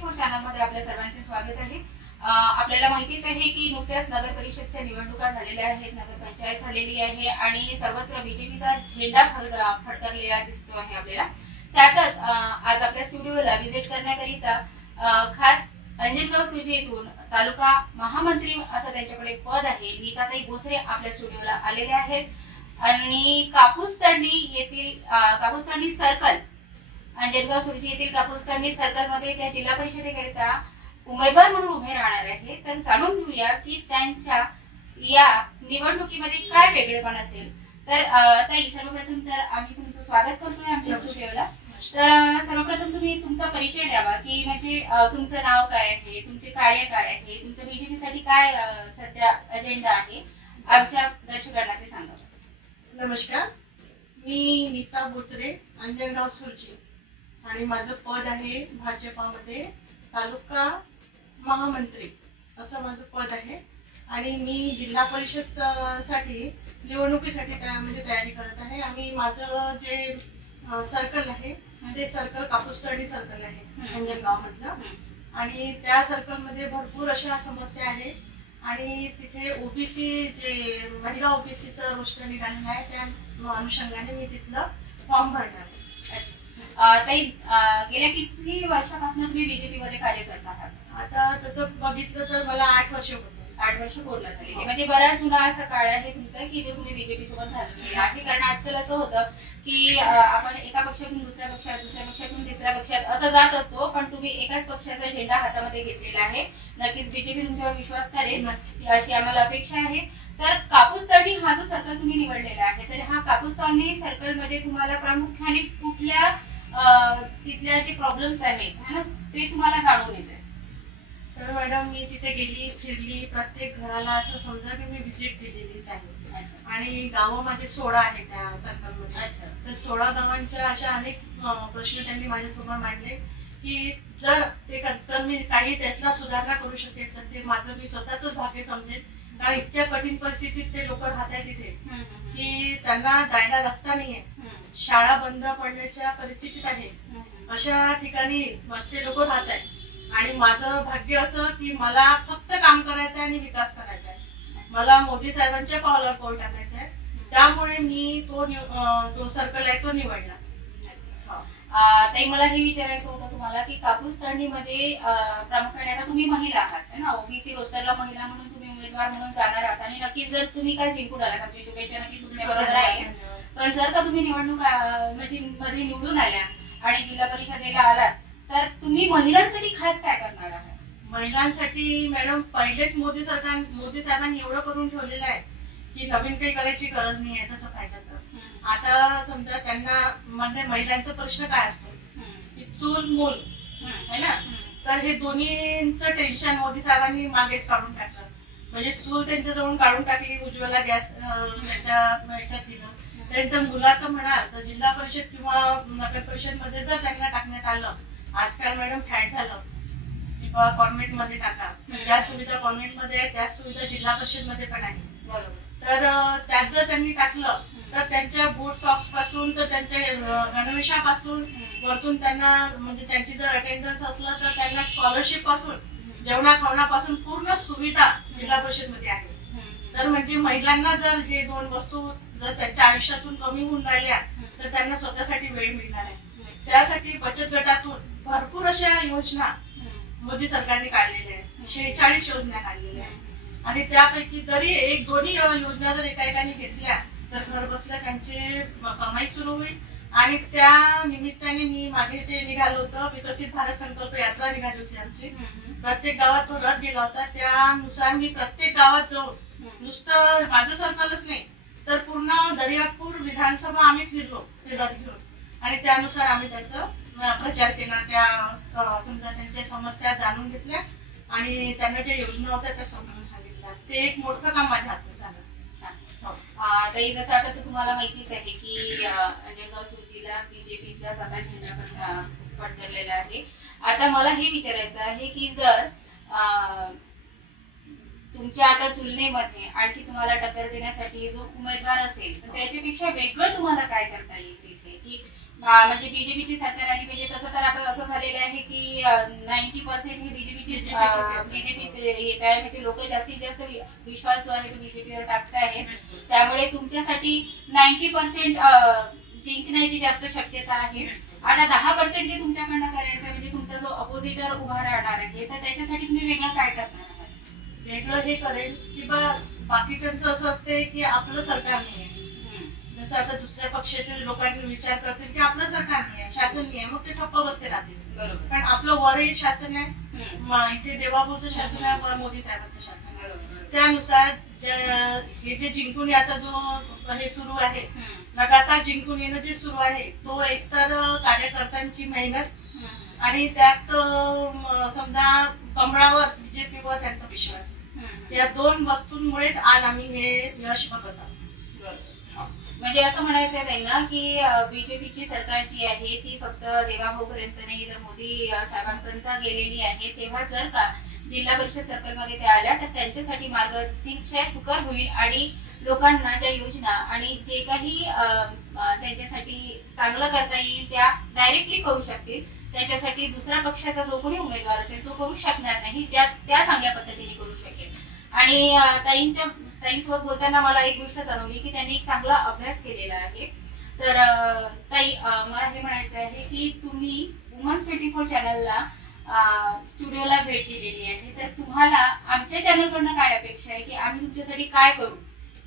24 चॅनलमध्ये आपल्या सर्वांचे स्वागत आहे। आपल्याला माहितीच आहे की नुकत्याच नगर परिषदच्या निवडणुका झालेल्या आहेत, नगरपंचायत झालेली आहे आणि सर्वत्र बीजेपीचा झेंडा फडकलेला दिसतो आहे आपल्याला। त्यातच आज आपल्या स्टुडिओला व्हिजिट करण्याकरिता खास अंजनगाव सुर्जी येथून तालुका महामंत्री असं त्यांच्याकडे पद आहे नीताताई बोसरे आपल्या स्टुडिओला आलेले आहेत आणि कापूसतंडी सर्कल अंजनगाव सुर्जी येथील कापूसतंडी सर्कल मध्ये त्या जिल्हा परिषदेकरिता उमेदवार म्हणून उभे राहणार आहे। तर जाणून घेऊया की त्यांच्या या निवडणुकीमध्ये काय वेगळेपण असेल। तर ताई, सर्वप्रथम तर आम्ही तुमचं स्वागत करतोय आमच्या स्टुडिओला। तर सर्वप्रथम तुम्ही तुमचा परिचय द्यावा की म्हणजे तुमचं नाव काय आहे, तुमचे कार्य काय आहे, तुमचं बीजेपी साठी काय सध्या अजेंडा आहे, आमच्या दर्शकांना ते सांगा। नमस्कार, मी नीता बोचरे, अंजनगाव सुर्जी आणि माझं पद आहे भाजपामध्ये तालुका महामंत्री असं माझं पद आहे आणि मी जिल्हा परिषद साठी निवडणुकीसाठी तयारी करत आहे। आणि माझं जे सर्कल आहे ते सर्कल कापूसतंडी सर्कल आहे अंजनगाव मधलं आणि त्या सर्कल मध्ये भरपूर अशा समस्या आहे आणि तिथे ओबीसी जे महिला ओबीसीचं रोस्टर निघालेलं आहे त्या अनुषंगाने मी तिथलं फॉर्म भरणार आहे। अच्छा ताई, गेल्या किती वर्षापासून तुम्ही बीजेपी मध्ये कार्य करत आहात? आता तसं बघितलं तर मला 8 वर्ष होते। 8 वर्ष पूर्ण झालेली, म्हणजे बराच जुना असा काळ आहे तुमचा की जो तुम्ही बीजेपी सोबत घालवलेला आहे। कारण आजकाल असं होतं की आपण एका पक्षातून दुसऱ्या पक्षातून तिसऱ्या पक्षात असं जात असतो, पण तुम्ही एकाच पक्षाचा झेंडा हातामध्ये घेतलेला आहे। नक्कीच बीजेपी तुमच्यावर विश्वास करेल अशी आम्हाला अपेक्षा आहे। तर कापूसतंडी हा जो सर्कल तुम्ही निवडलेला आहे, तर हा कापूसतंडी सर्कल मध्ये तुम्हाला प्रामुख्याने कुठल्या तिथल्या जे प्रॉब्लेम्स आहेत ना ते तुम्हाला जाणून येते? तर मॅडम, मी तिथे गेली, फिरली, प्रत्येक घराला असं समजा की मी व्हिजिट दिलेलीच आहे आणि गावं माझे 16 आहे त्या सर्कलमध्ये। तर 16 गावांच्या अशा अनेक प्रश्न त्यांनी माझ्यासमोर मांडले की जर मी काही त्यातला सुधारणा करू शकेल तर ते माझं मी स्वतःच भाग्य समजेल। कारण इतक्या कठीण परिस्थितीत ते लोक राहत आहेत तिथे की त्यांना जायला रस्ता नाहीये, शाळा बंद पडण्याच्या परिस्थितीत आहे, अशा ठिकाणी ते लोक राहत आहेत। आणि माझं भाग्य असं की मला फक्त काम करायचं आहे आणि विकास करायचा आहे, मला मोदी साहेबांच्या पावलावर पाऊल टाकायचं आहे, त्यामुळे मी तो सर्कल आहे तो निवडला। ताई, मला हे विचारायचं होतं तुम्हाला की कापूसतंडीमध्ये प्रामुख्याने आता तुम्ही महिला आहात ना, ओबीसी रोस्टरला महिला म्हणून तुम्ही उमेदवार म्हणून जाणार आहात आणि नक्कीच जर तुम्ही काय जिंकून आलात, आमची शुभेच्छा नक्कीच तुमच्या बरोबर आहे। पण जर का तुम्ही निवडणूक मध्ये निवडून आल्या आणि जिल्हा परिषदेला आलात तर तुम्ही महिलांसाठी खास काय करणार आहात? महिलांसाठी मॅडम पहिलेच मोदी साहेबांनी एवढं करून ठेवलेलं आहे की नवीन काही करायची गरज नाही आहे। तसं पाहिलं तर आता समजा त्यांना म्हणजे महिलांचा प्रश्न काय असतो की चूल मूल है ना, तर हे दोन्हीचं टेन्शन मोदी साहेबांनी मागेच काढून टाकलं। म्हणजे चूल त्यांच्याजवळून काढून टाकली, उज्ज्वला गॅस त्यांच्या ह्याच्यात दिलं। त्यांच्या मुलाचं म्हणाल तर जिल्हा परिषद किंवा नगर परिषद मध्ये जर त्यांना टाकण्यात आलं, आजकाल मॅडम फॅट झालं किंवा कॉन्व्हेंट मध्ये टाका, ज्या सुविधा कॉन्व्हेंट मध्ये आहे त्याच सुविधा जिल्हा परिषद मध्ये पण आहे। बरोबर, तर त्यात जर त्यांनी टाकलं तर त्यांच्या बूट सॉक्स पासून तर त्यांच्या गणवेशापासून वरतून त्यांना म्हणजे त्यांची जर अटेंडन्स असलं तर त्यांना स्कॉलरशिप पासून जेवणा खावणापासून पूर्ण सुविधा जिल्हा परिषद मध्ये आहे। तर म्हणजे महिलांना जर हे 2 वस्तू जर त्यांच्या आयुष्यातून कमी होऊन राहिल्या तर त्यांना स्वतःसाठी वेळ मिळणार आहे। त्यासाठी बचत गटातून भरपूर अशा योजना मोदी सरकारने काढलेल्या आहेत, 46 योजना काढलेल्या आहेत आणि त्यापैकी जरी 1-2 योजना जर एकाने घेतल्या तर घर बसल्या त्यांची कमाई सुरू होईल। आणि त्या निमित्ताने मी मागे ते निघालो होतं, विकसित भारत संकल्प यात्रा निघाली होती आमची, प्रत्येक गावात तो रथ गेला होता। त्यानुसार मी प्रत्येक गावात जाऊन नुसतं माझं सर्कलच नाही तर पूर्ण दर्यापूर विधानसभा आम्ही फिरलो ते रथ घेऊन आणि त्यानुसार आम्ही त्याचा प्रचार केला, त्या समजा त्यांच्या समस्या जाणून घेतल्या आणि त्यांना ज्या योजना होत्या त्या समजून सांगितल्या। ते एक मोठं काम माझ्या हातून झालं। ताई, जसं आता तुम्हाला माहितीच आहे की अंजनगाव सुर्जीला बीजेपीचा सगळा झेंडा फडकलेला आहे। आता मला हे विचारायचं आहे की जर तुमच्या आता तुलनेमध्ये आणखी तुम्हाला टक्कर देण्यासाठी जो उमेदवार असेल तर त्याच्यापेक्षा वेगळं तुम्हाला काय करता येईल तिथे, की म्हणजे बीजेपीची सरकार आली पाहिजे. तसं तर आता असं झालेलं आहे की 90% हे बीजेपीचे येत आहे. म्हणजे लोक जास्तीत जास्त विश्वास जो आहे तो बीजेपीवर टाकत आहेत. त्यामुळे तुमच्यासाठी 90% जिंकण्याची जास्त शक्यता आहे. आता 10% जे तुमच्याकडनं करायचं आहे, म्हणजे तुमचा जो अपोजिटर उभा राहणार आहे, तर त्याच्यासाठी तुम्ही वेगळं काय करणार आहात? वेगळं हे करेल की बाकीच्यांचं असं असते की आपलं सरकार नाही आहे. जसं आता दुसऱ्या पक्षाच्या लोकांनी विचार करतील की आपलं सरकार नाही आहे, शासन नाही आहे, मग ते ठप्प बसते राहतील. बरोबर. कारण आपलं वरही शासन आहे, इथे देवापूरचं शासन आहे, वर मोदी साहेबांचं शासन आहे. त्यानुसार हे जे जिंकून याचा जो हे सुरू आहे, लगातार जिंकून येणं जे सुरू आहे, तो एकतर कार्यकर्त्यांची मेहनत आणि त्यात समजा कमळावर बीजेपीवर त्यांचा विश्वास, या दोन वस्तूंमुळेच आज आम्ही हे यश बघत आहोत. म्हणजे असं म्हणायचं आहे त्यांना की बीजेपीची सरकार जी आहे ती फक्त देवाभाऊपर्यंत नाही तर मोदी साहेबांपर्यंत गेलेली आहे. तेव्हा जर का जिल्हा परिषद सर्कलमध्ये त्या आल्या तर त्यांच्यासाठी मार्ग अतिशय सुकर होईल आणि लोकांना ज्या योजना आणि जे काही त्यांच्यासाठी चांगलं करता येईल त्या डायरेक्टली करू शकतील. त्याच्यासाठी दुसऱ्या पक्षाचा जो कोणी उमेदवार असेल तो करू शकणार नाही, त्या चांगल्या पद्धतीने करू शकेल. आणि ताईंसोबत बोलताना मला एक गोष्ट जाणवली की त्यांनी एक चांगला अभ्यास केलेला आहे. तर ताई, मला हे म्हणायचं आहे की तुम्ही वुमन्स 24 चॅनलला स्टुडिओला भेट दिलेली आहे, तर तुम्हाला आमच्या चॅनलकडनं काय अपेक्षा आहे की आम्ही तुमच्यासाठी काय करू?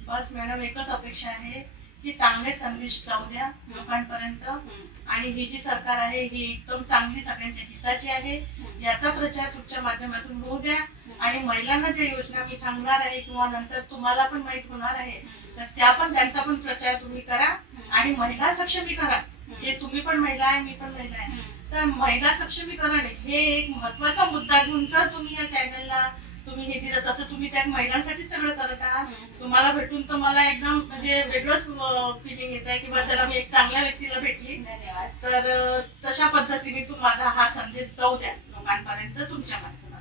बस मॅडम, एकच अपेक्षा आहे की चांगले संदेश जाऊ द्या लोकांपर्यंत, आणि ही जी सरकार आहे ही एकदम चांगली, सगळ्यांच्या हिताची आहे. याचा प्रचार तुमच्या माध्यमातून होऊ द्या आणि महिलांना ज्या योजना मी सांगणार आहे किंवा नंतर तुम्हाला पण माहित होणार आहे, तर त्यांचा पण प्रचार तुम्ही करा आणि महिला सक्षमीकरण, जे तुम्ही पण महिला आहे, मी पण महिला आहे, तर महिला सक्षमीकरण हे एक महत्वाचा मुद्दा घेऊन जर तुम्ही या चॅनलला तुम्ही हे दिलं, तसं तुम्ही त्या महिलांसाठी सगळं करत आहात. तुम्हाला भेटून तर मला एकदम म्हणजे वेगळंच फिलिंग येत आहे की चला मी एक चांगल्या व्यक्तीला भेटली. तर तशा पद्धतीने माझा हा संदेश जाऊ द्या लोकांपर्यंत तुमच्या माध्यमातून.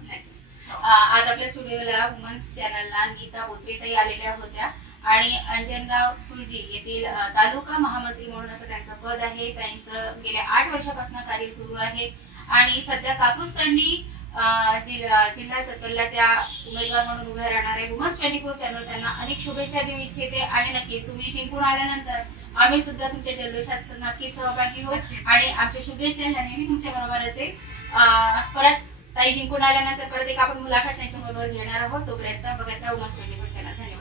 आज आपल्या स्टुडिओला वुमन्स चॅनलला नीता बोचरेताई आलेल्या होत्या आणि अंजनगाव सुरजी येथील तालुका महामंत्री म्हणून असं त्यांचं पद आहे. त्यांचं गेल्या 8 वर्षापासून कार्य सुरू आहे आणि सध्या कापूस तंडी जिल्हा सर्कलला त्या उमेदवार म्हणून उभ्या राहणार आहे. वुमन्स 24 चॅनल त्यांना अनेक शुभेच्छा देऊ इच्छिते आणि नक्कीच तुम्ही जिंकून आल्यानंतर आम्ही सुद्धा तुमच्या जल्लोषात नक्कीच सहभागी होऊ आणि आमच्या शुभेच्छा ह्या नेहमी तुमच्या बरोबर असेल. परत ताई जिंकून आल्यानंतर परत एक आपण मुलाखत त्यांच्या बरोबर घेणार आहोत. तोपर्यंत बघत राहा वुमन्स 24 चॅनल. धन्यवाद.